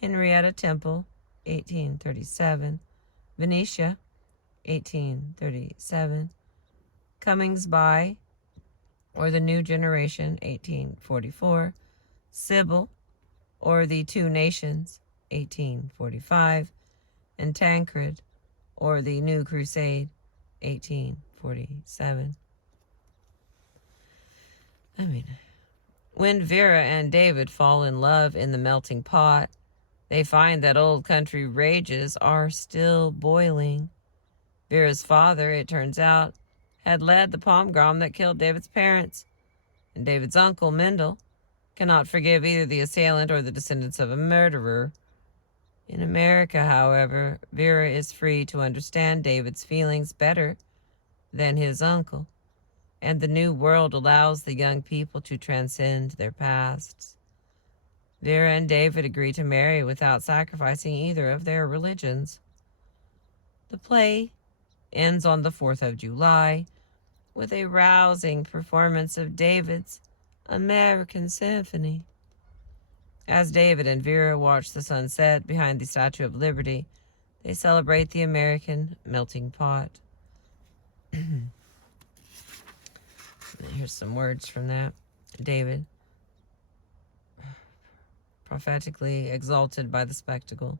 Henrietta Temple, 1837, Venetia, 1837, Cummings By, or The New Generation, 1844, Sybil, or The Two Nations, 1845, and Tancred, or The New Crusade, 1847. When Vera and David fall in love in the melting pot, they find that old country rages are still boiling. Vera's father, it turns out, had led the pogrom that killed David's parents, and David's uncle, Mendel, cannot forgive either the assailant or the descendants of a murderer. In America, however, Vera is free to understand David's feelings better than his uncle, and the new world allows the young people to transcend their pasts. Vera and David agree to marry without sacrificing either of their religions. The play ends on the 4th of July with a rousing performance of David's American Symphony. As David and Vera watch the sun set behind the Statue of Liberty, they celebrate the American melting pot. Here's some words from that. David, prophetically exalted by the spectacle.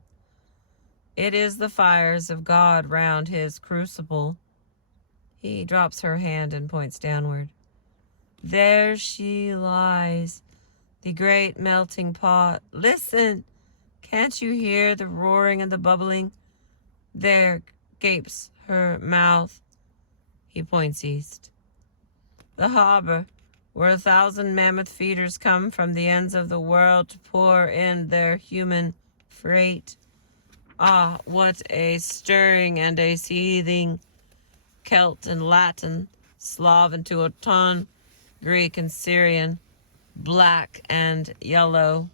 It is the fires of God round his crucible. He drops her hand and points downward. There she lies, the great melting pot. Listen! Can't you hear the roaring and the bubbling? There gapes her mouth. He points east. The harbor, where 1,000 mammoth feeders come from the ends of the world to pour in their human freight. Ah, what a stirring and a seething! Celt and Latin, Slav and Teuton, Greek and Syrian, black and yellow.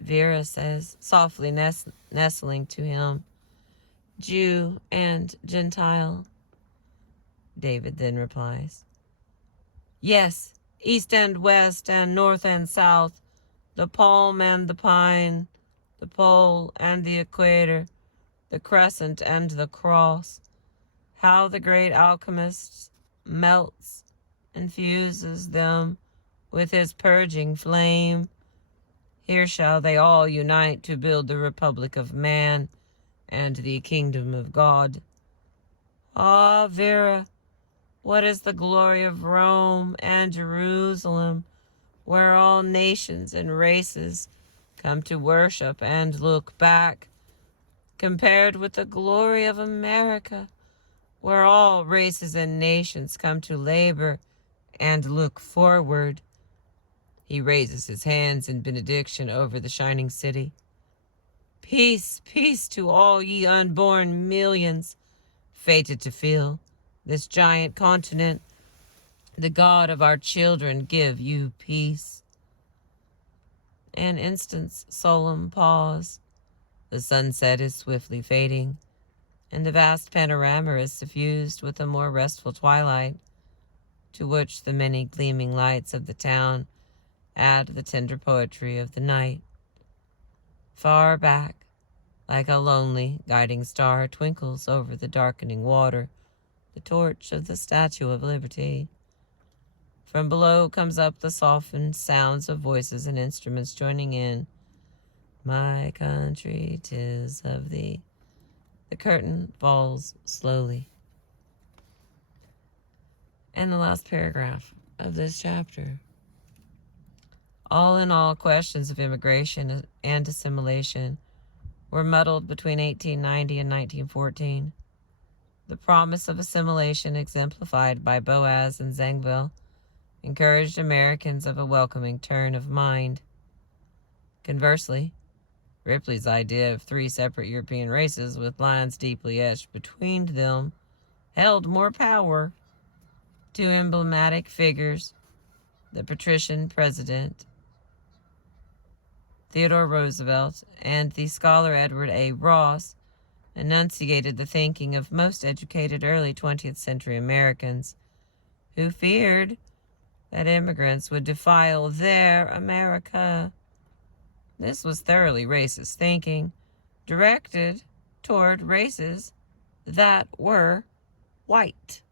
Vera says, softly nestling to him, Jew and Gentile. David then replies, yes, east and west and north and south, the palm and the pine, the pole and the equator, the crescent and the cross. How the great alchemist melts and fuses them with his purging flame. Here shall they all unite to build the Republic of Man and the Kingdom of God. Ah, Vera, what is the glory of Rome and Jerusalem, where all nations and races come to worship and look back, compared with the glory of America, where all races and nations come to labor and look forward. He raises his hands in benediction over the shining city. Peace, peace to all ye unborn millions, fated to fill this giant continent. The God of our children give you peace. An instant's solemn pause. The sunset is swiftly fading, and the vast panorama is suffused with a more restful twilight, to which the many gleaming lights of the town add the tender poetry of the night. Far back, like a lonely guiding star, twinkles over the darkening water the torch of the Statue of Liberty. From below comes up the softened sounds of voices and instruments joining in. My country, 'tis of thee. The curtain falls slowly. And the last paragraph of this chapter. All in all, questions of immigration and assimilation were muddled between 1890 and 1914. The promise of assimilation, exemplified by Boas and Zangwill, encouraged Americans of a welcoming turn of mind. Conversely, Ripley's idea of 3 separate European races with lines deeply etched between them held more power. 2 emblematic figures, the patrician president Theodore Roosevelt and the scholar Edward A. Ross, enunciated the thinking of most educated early 20th century Americans who feared that immigrants would defile their America. This was thoroughly racist thinking, directed toward races that were white.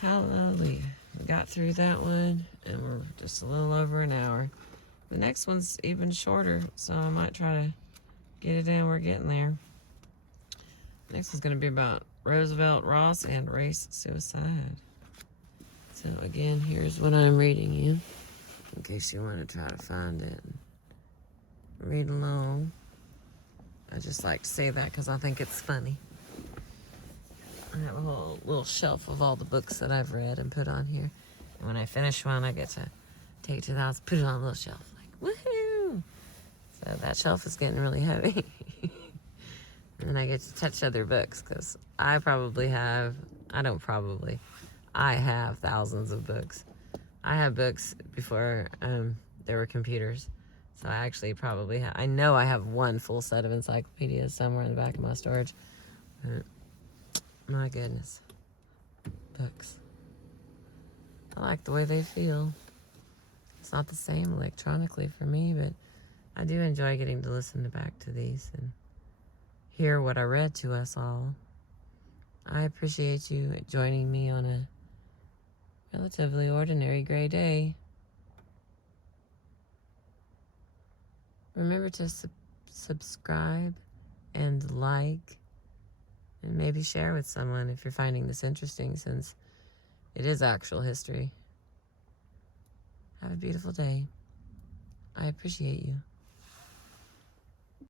Hallelujah. We got through that one, and we're just a little over an hour. The next one's even shorter, so I might try to get it in. We're getting there. Next is going to be about Roosevelt, Ross, and race suicide. So again, here's what I'm reading you, in case you want to try to find it and read along. I just like to say that because I think it's funny. I have a whole little shelf of all the books that I've read and put on here. And when I finish one, I get to take it to the house, put it on a little shelf. Like, woohoo! So that shelf is getting really heavy. And then I get to touch other books because I have thousands of books. I have books before there were computers. So I actually I know I have one full set of encyclopedias somewhere in the back of my storage. But my goodness. Books. I like the way they feel. It's not the same electronically for me, but I do enjoy getting to listen back to these and hear what I read to us all. I appreciate you joining me on a relatively ordinary gray day. Remember to subscribe and like and maybe share with someone if you're finding this interesting, since it is actual history. Have a beautiful day. I appreciate you.